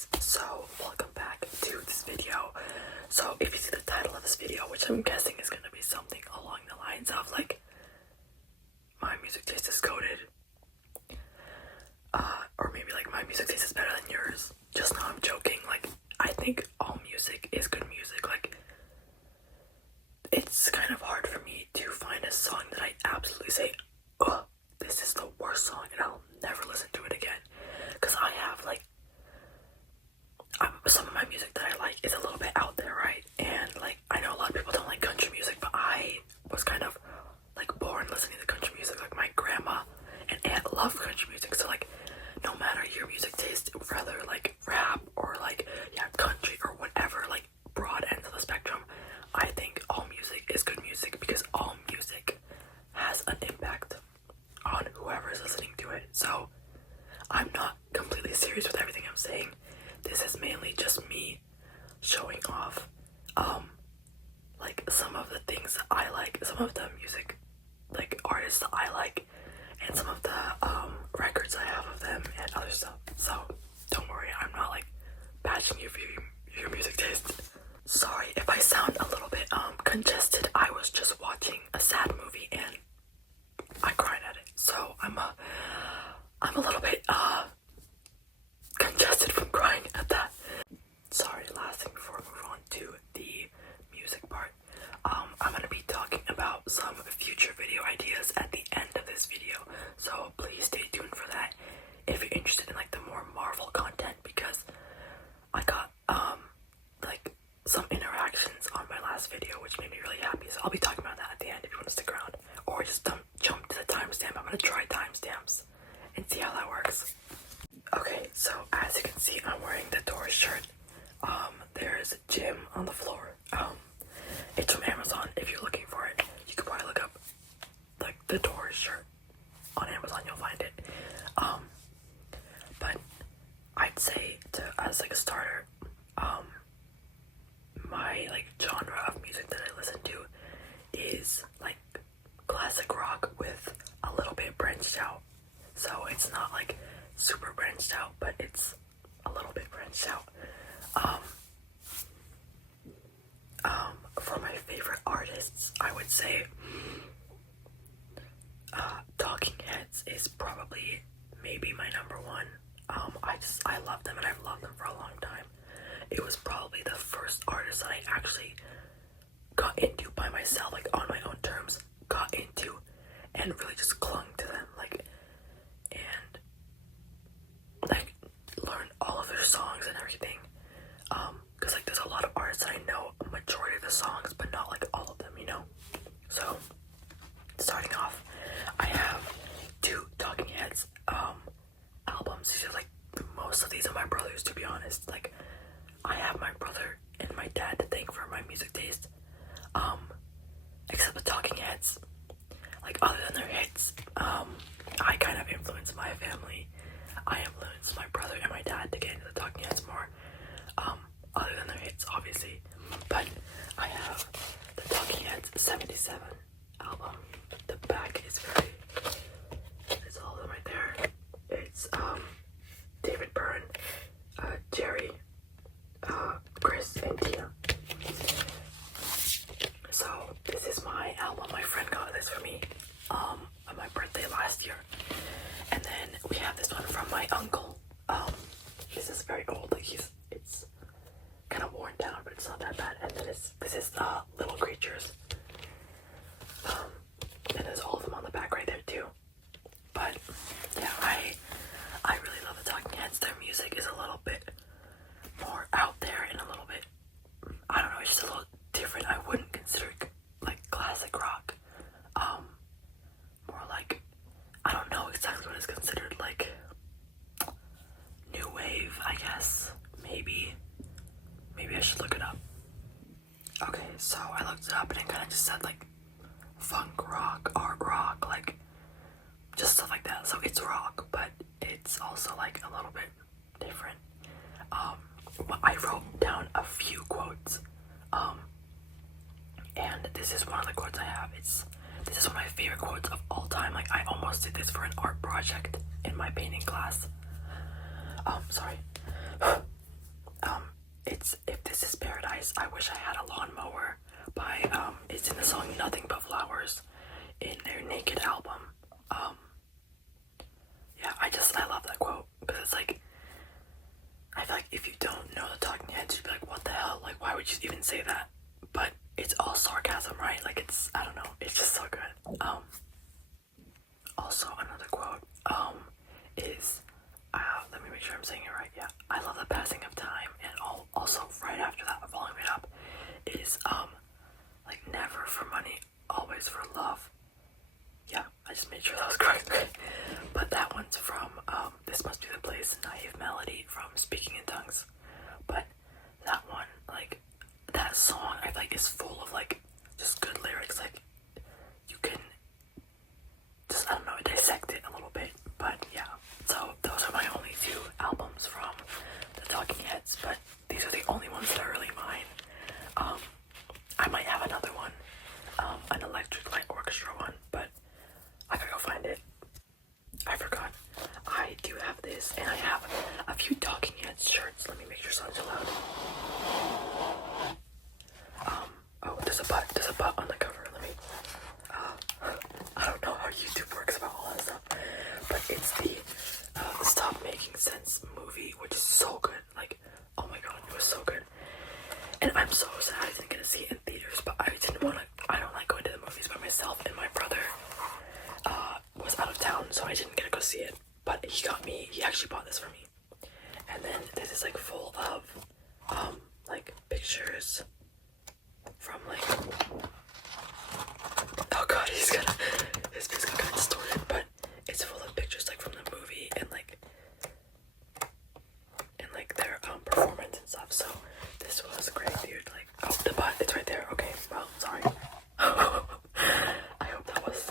guys, so welcome back to this video. So if you see the title of this video, which I'm guessing is going to be something along the lines of like, my music taste is coded, or maybe like my music taste is better than yours, just know I'm joking. Like, I think all music is good music. Like, it's kind of hard for me to find a song that I absolutely say, ugh, this is the worst song and I'll never listen to it again. Because I have like, some of my music that I like is a little bit out there, right? And like, I know a lot of people don't like country music, but I was kind of like born listening to country music. Like, my grandma and aunt love country music, so like, no matter your music taste, whether like rap or like, yeah, country or whatever, like broad ends of the spectrum, I think all music is good music because all music has an impact on whoever is listening to it. So I'm not completely serious with everything I'm saying. This is mainly just me showing off like some of the things that I like, some of the music like artists that I like, and some of the records I have of them and other stuff. So don't worry, I'm not like bashing you for your music taste. Sorry if I sound a little bit congested. I was just watching a sad movie and I cried at it, so I'm a little bit congested from crying at that. Sorry, last thing before we move on to the music part, I'm gonna be talking about some future video ideas at the end of this video, so please stay tuned for that if you're interested in like the more Marvel content, because I got like some interactions on my last video which made me really happy, so I'll be talking about that at the end if you want to stick around, or just don't jump to the timestamp. I'm gonna try timestamps and see how that works. Okay, so as you can see, I'm wearing the Doors shirt. There's a gym on the floor. It's from Amazon. If you're looking for it, you could probably look up like the Doors shirt on Amazon. You'll find it. But I'd say as like a starter, my like genre of music that I listen to is like classic rock with a little bit branched out. So it's not like super branched out, but it's a little bit branched out. For my favorite artists, I would say Talking Heads is probably maybe my number one. I love them and I've loved them for a long time. It was probably the first artist that I actually got into by myself, like on my own terms, got into and really just clung to them, like, and like learned all of their songs and everything. Because like there's a lot of artists that I know a majority of the songs, but not like all of them, you know. So starting off, I have two Talking Heads albums. These are like, most of these are my brothers, to be honest. Like, I have my brother and my dad to thank for my music taste. Except the Talking Heads, like other than their hits, I kind of influenced my family. I influenced my brother and my dad to get into the Talking Heads more. Other than their hits, obviously. But I have the Talking Heads 77 album. The back is it's all of them right there. It's David Byrne, Jerry, Chris, and Tina. So this is my album. My friend got this for me on my birthday last year. And then we have this one from my uncle. This is very old. Like, it's kind of worn down, but it's not that bad. And then this is Little Creatures. And there's all of them on the back right there too. But yeah, I really love the Talking Heads. Their music is a little bit more out there and a little bit, I don't know, it's just a little different. I wouldn't consider it like classic rock. More like, I don't know exactly what is considered like new wave, I guess. Maybe I should look it up. Okay, so I looked it up and it kind of just said like funk rock, art rock, like just stuff like that. So it's rock, but it's also like a little bit different. I wrote down a few quotes, and this is one of the quotes I have. This is one of my favorite quotes of all time. Like, I almost did this for an art project in my painting class. Sorry. it's If This Is Paradise, I Wish I Had a Lawnmower by it's in the song Nothing But Flowers in their Naked album. Yeah, I love that quote because it's like, I feel like if you don't know the Talking Heads, you'd be like, what the hell? Like, why would you even say that? But it's all sarcasm, right? Like, it's, I don't know, it's just so good. Also another quote, is, let me make sure I'm saying it right. Yeah, I love the passing of time, and also right after that, following it up, is, like, never for money, always for love. Yeah, I just made sure that was correct. But that one's from, This Must Be the Place, Naive Melody from Speaking in Tongues. But that one, like, that song, I feel like is full of, like, just good lyrics. Like, you can just, I don't know, dissect it a little bit. But yeah, so those are my only two albums from the Talking Heads. But these are the only ones that are really mine. I might have another one, an Electric Light Orchestra one, but I gotta go find it. I forgot. I do have this, and I have a few Talking Heads shirts. Let me make sure it's not too loud. Oh, there's a butt on the cover. Let me, I don't know how YouTube works about all that stuff, but it's the Stop Making Sense movie, which is so good. Like, oh my god, it was so good. And I'm so sad I didn't get to see it in theaters, but I don't like going to the movies by myself, and my brother was out of town, so I didn't get to go see it. But he actually bought this for me. And then this is like full of like pictures from like, oh god, his face got kind of distorted, but it's full of pictures like from the movie and like their performance and stuff. So this was great, dude. Like, oh, the butt, it's right there. Okay, well, sorry. I hope that was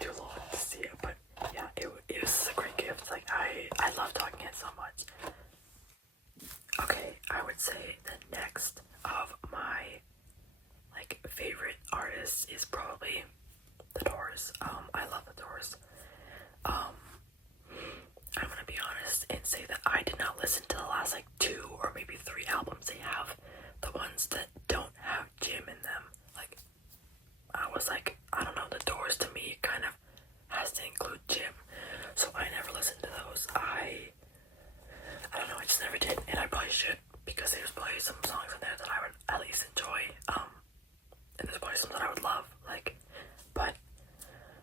too long to see it, but yeah, it was a great gift. Like, I love Talking Heads so much. Okay, I would say the next of my like favorite artists is probably The Doors. I love The Doors. I'm gonna be honest and say that I did not listen to the last like 2 or maybe 3 albums they have. The ones that don't have Jim in them. Like, I was like, I don't know, The Doors to me kind of has to include Jim. So I never listened to those. I don't know, I just never did, and I probably should, because there's probably some songs in there that I would at least enjoy. And there's probably some that I would love, like, but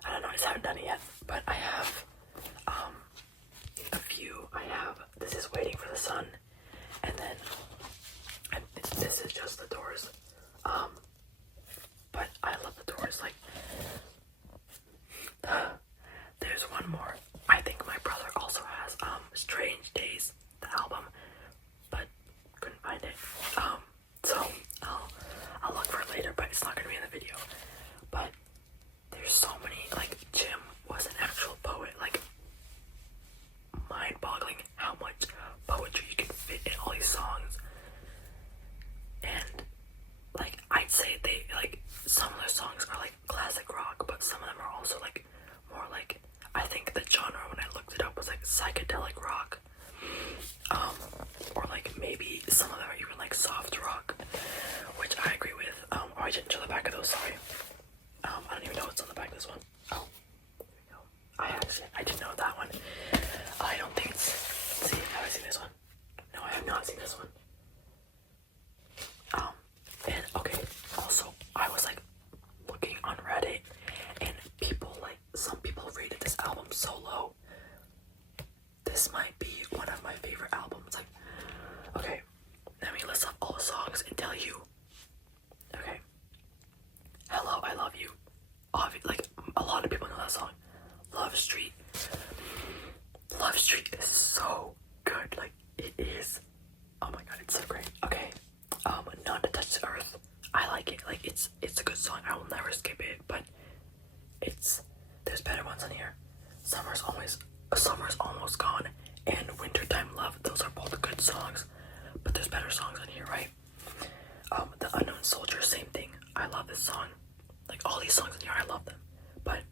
I don't know, I just haven't done it yet. But I have a few. I have This Is Waiting for the Sun, and then this is just The Doors. But I love The Doors. Like, there's one more. I think my brother also has Strange Days, the album, but couldn't find it. So I'll look for it later, but it's not gonna be in the video. But there's so many, like, Jim was an actual poet. Like, mind-boggling how much poetry you can fit in all these songs. And like, I'd say they, like, some of their songs are like classic rock, but some of them are also like more like, I think the genre when I looked it up was like psychedelic rock, or like maybe some of them are even like soft rock, which I agree with. Oh, I didn't show the back of those, sorry. I don't even know what's on the back of this one. Oh, there we go. I didn't know that one. I don't think it's, let's see, have I seen this one? No, I have not seen this one. And okay, also, I was like looking on Reddit, and some people rated this album so low. This might be one of my favorite albums. Like, okay, let me list off all the songs and tell you. Okay, Hello, I Love You. Like, a lot of people know that song. Love Street. Love Street is so good. Like, it is. Oh my god, it's so great. Okay, None to Touch the Earth. I like it. Like, it's a good song. I will never skip it, but there's better ones on here. Summer's Almost Gone and Wintertime Love. Those are both good songs, but there's better songs on here, right? The Unknown Soldier, same thing. I love this song. Like, all these songs in here, I love them, but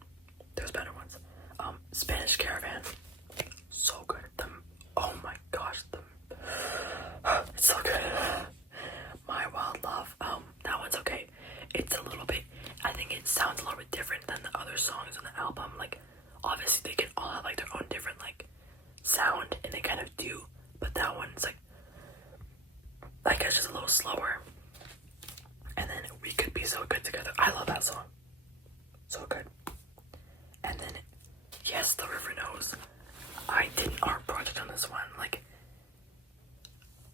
there's better ones. Spanish Caravan, so good. Oh my gosh, it's so good. other songs on the album. Like, obviously they can all have like their own different like sound, and they kind of do, but that one's like it's just a little slower. And then We Could Be So Good Together. I love that song. So good. And then Yes, the River Knows. I did an art project on this one. Like,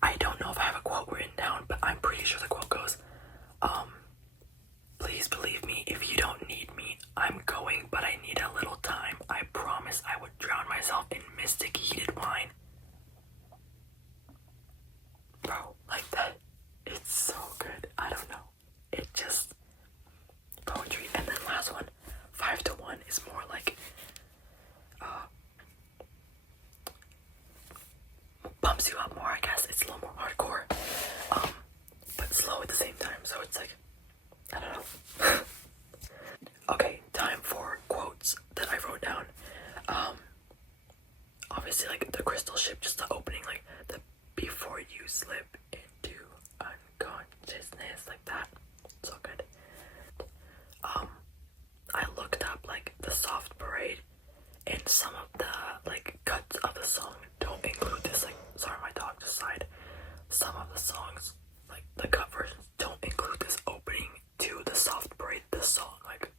I don't know if I have a quote written down, but I'm pretty sure the quote goes, please believe me, if you don't need me, I'm going, but I need a little time. I promise I would drown myself in mystic heated wine. Bro, like that, it's so good. I don't know. It just, poetry. And then last one, 5 to 1 is more like, bumps you up more, I guess. It's a little more hardcore, but slow at the same time. So it's like, I don't know. Okay, time for quotes that I wrote down. Obviously, like the crystal ship, just the opening, like the before you slip into unconsciousness, like that. So good. I looked up like the Soft Parade, and some of the like cuts of the song don't include this. Like, sorry, my dog just sighed. Some of the songs, like the cut versions, don't include this opening to the Soft Parade, the song, like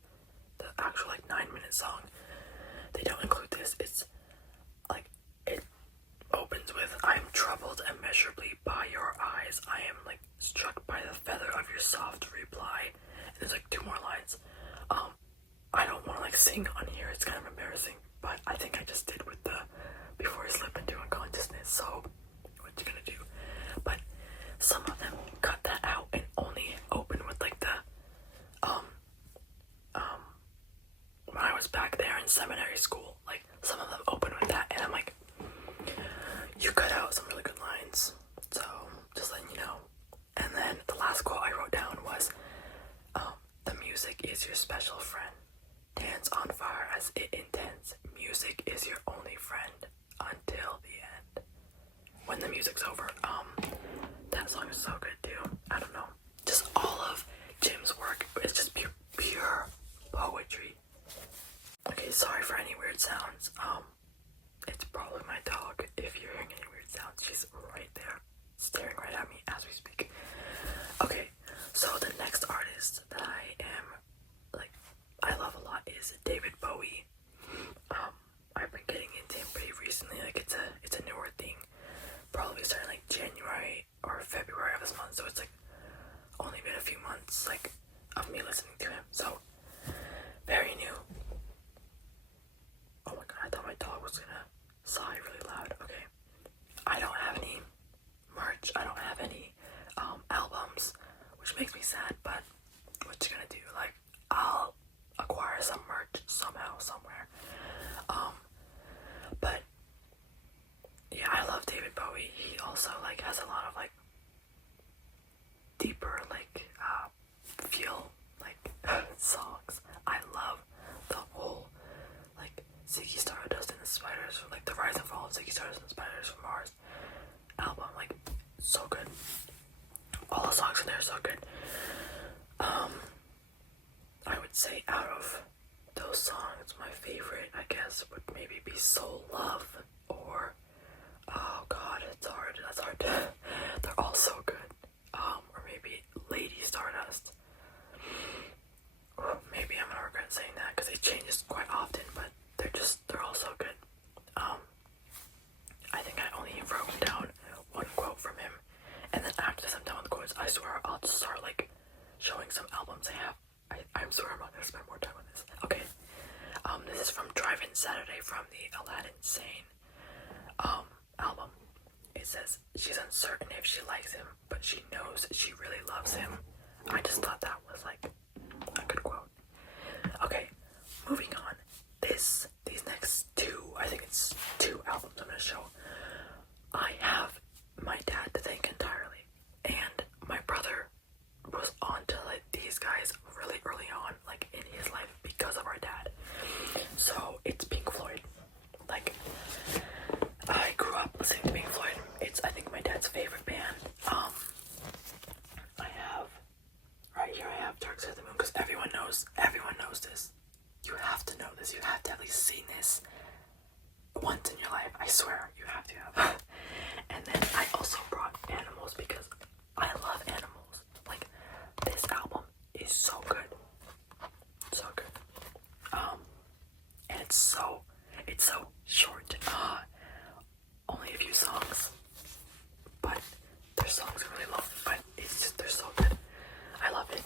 the actual like 9-minute song. They don't include this. It's like, it opens with, I'm troubled immeasurably by your eyes. I am like struck by the feather of your soft reply. And there's like 2 more lines. I don't want to like sing on here. It's kind of embarrassing, but I think I just did with the before I slip into unconsciousness. So what you gonna do? But some of them cut that out and only open with like the when I was back there in seminary school, like some of them open with that, and I'm like, you cut out some really good lines. So just letting you know. And then the last quote I wrote down was, the music is your special friend. Dance on fire as it intends. Music is your only friend until the end. When the music's over. That song is so good too. I don't know. Just all of Jim's work is just pure poetry. Okay, sorry for any weird sounds. It's probably my dog. If you're hearing any weird sounds, she's right there, staring right at me as we speak. Okay, so the next artist that I love a lot is David Bowie. I've been getting into him pretty recently. Like, it's a newer thing. Probably starting like January or February of this month. So it's like only been a few months like of me listening to him. So very new. Oh my god, I thought my dog was gonna sigh really loud. Okay. I don't have any merch. I don't have any albums, which makes me sad, but what you gonna do? Like, I'll acquire some merch somehow, somewhere. But yeah, I love David Bowie. He also like has a lot of like deeper like feel like songs. I love the whole like Ziggy Stardust and the Spiders, like the Rise and Fall of Ziggy Stardust and the Spiders from Mars album. Like, so good. All the songs in there are so good. I would say out of those songs, my favorite, I guess, would maybe be Soul Love, or oh god, it's hard. That's hard. They're all so good. Or maybe Lady Stardust. Or maybe I'm gonna regret saying that because it changes quite often, but they're all so good. I think I only wrote down one quote from him, and then after this I'm done with the quotes. I swear I'll just start like showing some albums I have. I'm sorry, I'm not gonna spend more time on this. Okay. This is from Drive-In Saturday from the Aladdin Sane album. It says, she's uncertain if she likes him, but she knows she really loves him. I just thought that was like a good quote. Okay, moving on. These next 2, I think it's 2 albums I'm gonna show. I have my dad to thank entirely, and my brother was on to like these guys really early on, like in his life, because of our dad. So it's Pink Floyd. Like, I grew up listening to Pink Floyd. It's, I think, my dad's favorite band. I have right here, I have Dark Side of the Moon, because everyone knows this. you have to know this. You have to at least seen this once in your life. I swear, you have to have. And then I also brought animals because I love animals. Like, this album is so good. So good. And it's so short. Only a few songs. But their songs are really long. But it's just, they're so good. I love it.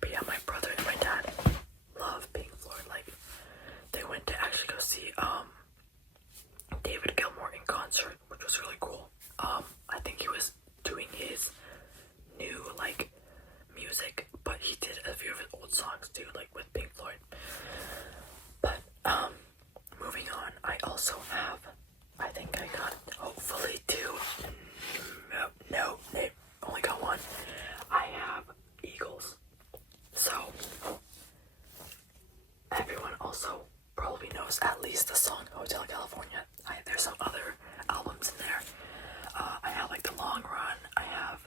But yeah, my brother and my dad love Pink Floyd. Like, they went to actually go see David Gilmour in concert, which was really cool. I think he was doing his new like music, but he did a few of his old songs too, like with Pink Floyd. But moving on, I also have, I think I got hopefully two. No, only got one. I have Eagles. So everyone also probably knows at least the song Hotel California. There's some other albums in there. I have like The Long Run. I have,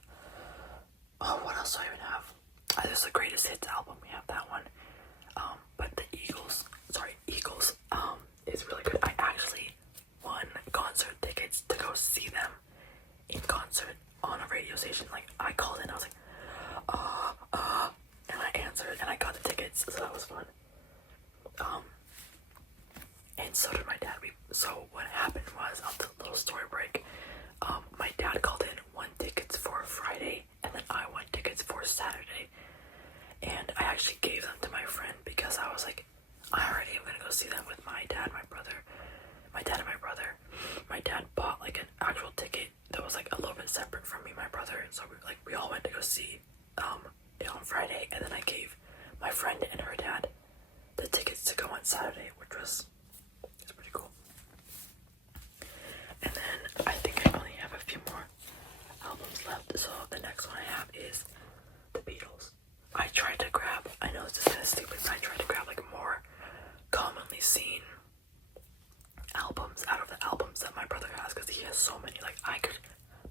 what else do I even have? There's the Greatest Hits album. We have that one. But the Eagles is really good. I actually won concert tickets to go see them in concert on a radio station. Like, I called in, I was like, and I answered, and I got the tickets, so that was fun. And so did my dad. So what happened was, on the little story break, my dad called in, won tickets for Friday, and then I won tickets for Saturday. And I actually gave them to my friend because I was like, I already am gonna go see them with my dad and my brother. My dad bought like an actual ticket that was like a little bit separate from me and my brother, and so we all went to go see it on Friday, and then I gave my friend and her dad the tickets to go on Saturday, which was pretty cool. And then I think I only have a few more albums left, so the next one I have is the Beatles. I tried to grab, I know this is kind of stupid, but I tried to grab like more commonly seen albums out of the albums that my brother has, because he has so many. Like, I could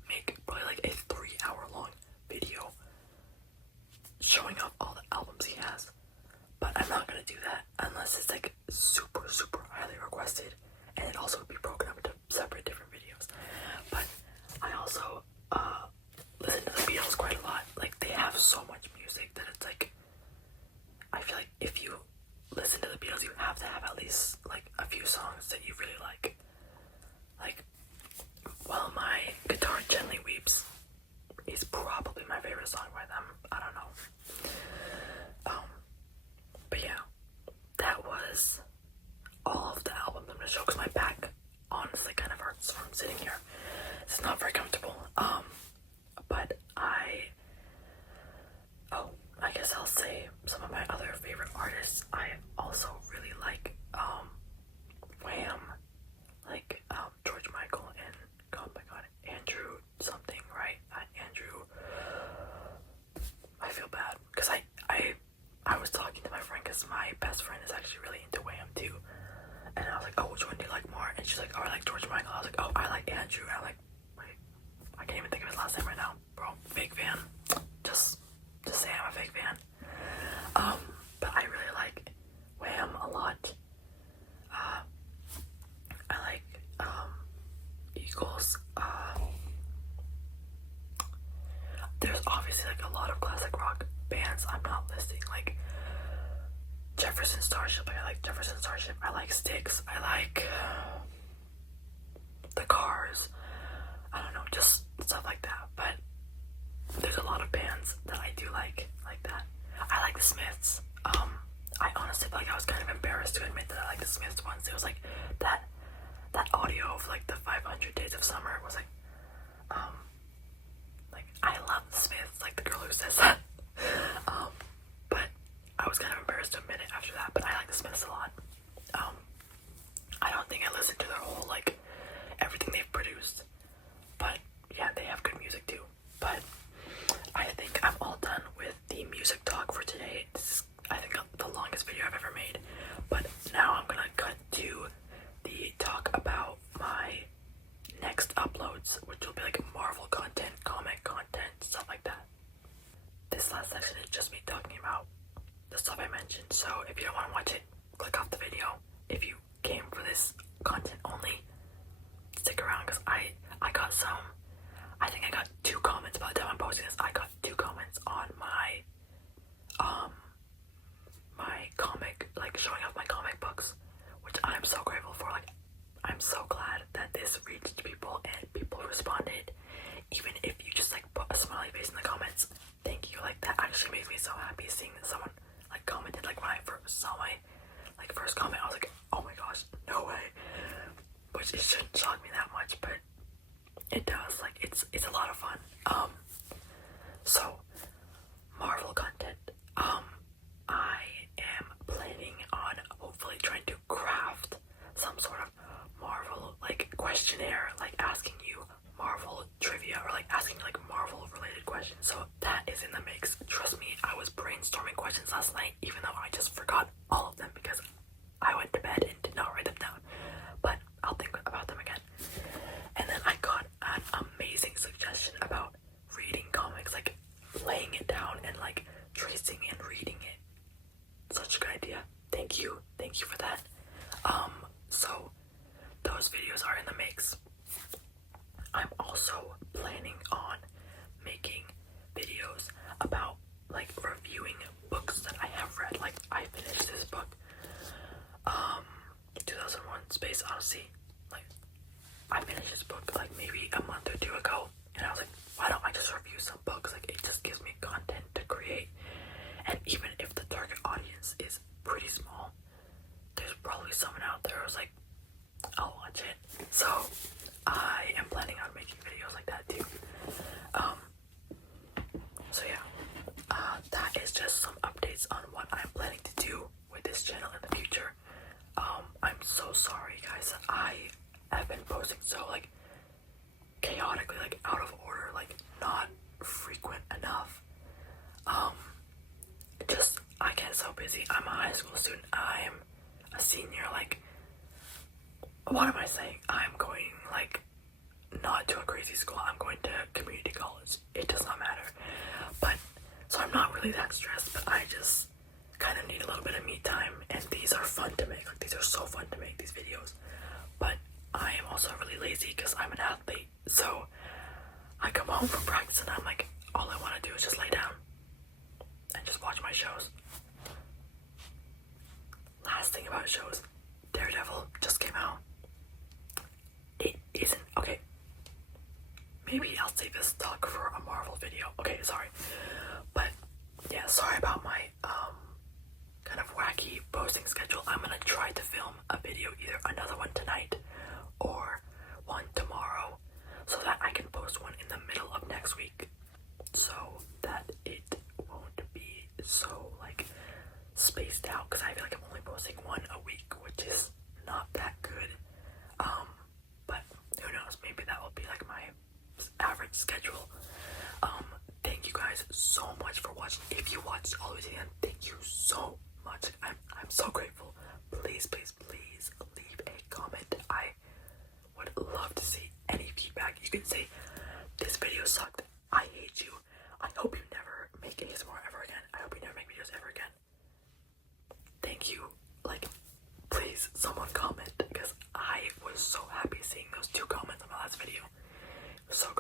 make probably like a 3-hour long video showing off all the albums he has, but I'm not gonna do that unless it's like super highly requested, and it also would be broken up into separate different videos. But I also listen to the Beatles quite a lot. Like, they have so much music that it's like, I feel like if you listen to the Beatles, you have to have at least like a few songs that you really like. Like, While My Guitar Gently Weeps is probably my favorite song by them. I don't know. But yeah, that was all of the albums I'm gonna show, because my back honestly kind of hurts from sitting here. It's not very comfortable. But I guess I'll say some of my other favorite artists. I also really like Wham, like George Michael and, oh my god, Andrew something, right? Andrew, I feel bad because I was talking to my friend, because my best friend is actually really into Wham too, and I was like, oh, which one do you like more? And she's like, oh, I like George Michael. I was like, oh, I like Andrew. And I'm like, wait, I can't even think of his last name right now, bro. Fake fan. Just say I'm a fake fan. But I really like Wham a lot. I like Eagles. There's obviously like a lot of classic rock bands I'm not listing, like Jefferson Starship. I like Jefferson Starship. I like Styx. I like the Cars. I don't know, just stuff like that. But there's a lot of bands that I do like that. I like the Smiths. I honestly feel like I was kind of embarrassed to admit that I like the Smiths once. It was like that audio of like the 500 Days of Summer was like I love the Smiths, like the girl who says that. But I was kind of embarrassed to admit it after that. But I like the Smiths a lot. I don't think I listened to their whole like everything they've produced, but yeah, they have good music too. But I think I'm all done with the music talk for today. This is, I think, the longest video I've ever made. But now first comment, I was like, oh my gosh, no way. Which it shouldn't shock me that much, but it does. Like, it's a lot of fun. So Marvel content. I am planning on hopefully trying to craft some sort of Marvel like questionnaire, like asking you Marvel trivia or like asking like Marvel related questions. So that is in the mix. Trust me, I was brainstorming questions last night, even though I just forgot all of them because I went to bed and did not write them down. But I'll think about them again. And then I got an amazing suggestion about reading comics, like laying it down and like tracing and reading it. Such a good idea. Thank you for that. So those videos are in the mix. I'm also planning on making videos about like reviewing books that I have read. Like I finished this book, 2001 Space Odyssey. Like I finished this book like maybe a month or two ago, and I was like, why don't I just review some books? Like it just gives me content to create. And even if the target audience is pretty small, there's probably someone out there who's like, I'll watch it. So I am planning on making videos like that too. So yeah, that is just some updates on what I'm planning to do with this channel in the future. I'm so sorry guys, I have been posting so like chaotically, like out of order, like not frequent enough. Just I get so busy. I'm a high school student. I am a senior. Like, what am I saying? I'm going like not to a crazy school. I'm going to community college. It does not matter. But so I'm not really that stressed. But I just kind of need a little bit of me time. And these are fun to make. Like these are so fun to make, these videos. But I am also really lazy because I'm an athlete. So I come home from practice and I'm like, all I want to do is just lay down and just watch my shows. Last thing about shows, Daredevil just came out. It isn't, okay, maybe I'll save this talk for a Marvel video. Okay, sorry. But yeah, sorry about my kind of wacky posting schedule. I'm gonna try to film a video, either another one tonight or one tomorrow, so that I can post one in the middle of next week, so that it won't be so like spaced out, because I feel like I'm only posting one a week, which is not that good. But who knows, maybe that will be like my average schedule. Thank you guys so much for watching. If you watched all the way to the end, thank you so much. I'm so grateful. Please leave a comment. I would love to see any feedback. You can say this video sucked, I hate you, I hope you never make ASMR ever again, I hope you never make videos ever again. Thank you. Like, please someone comment, because I was so happy seeing those 2 comments on my last video. It was so great.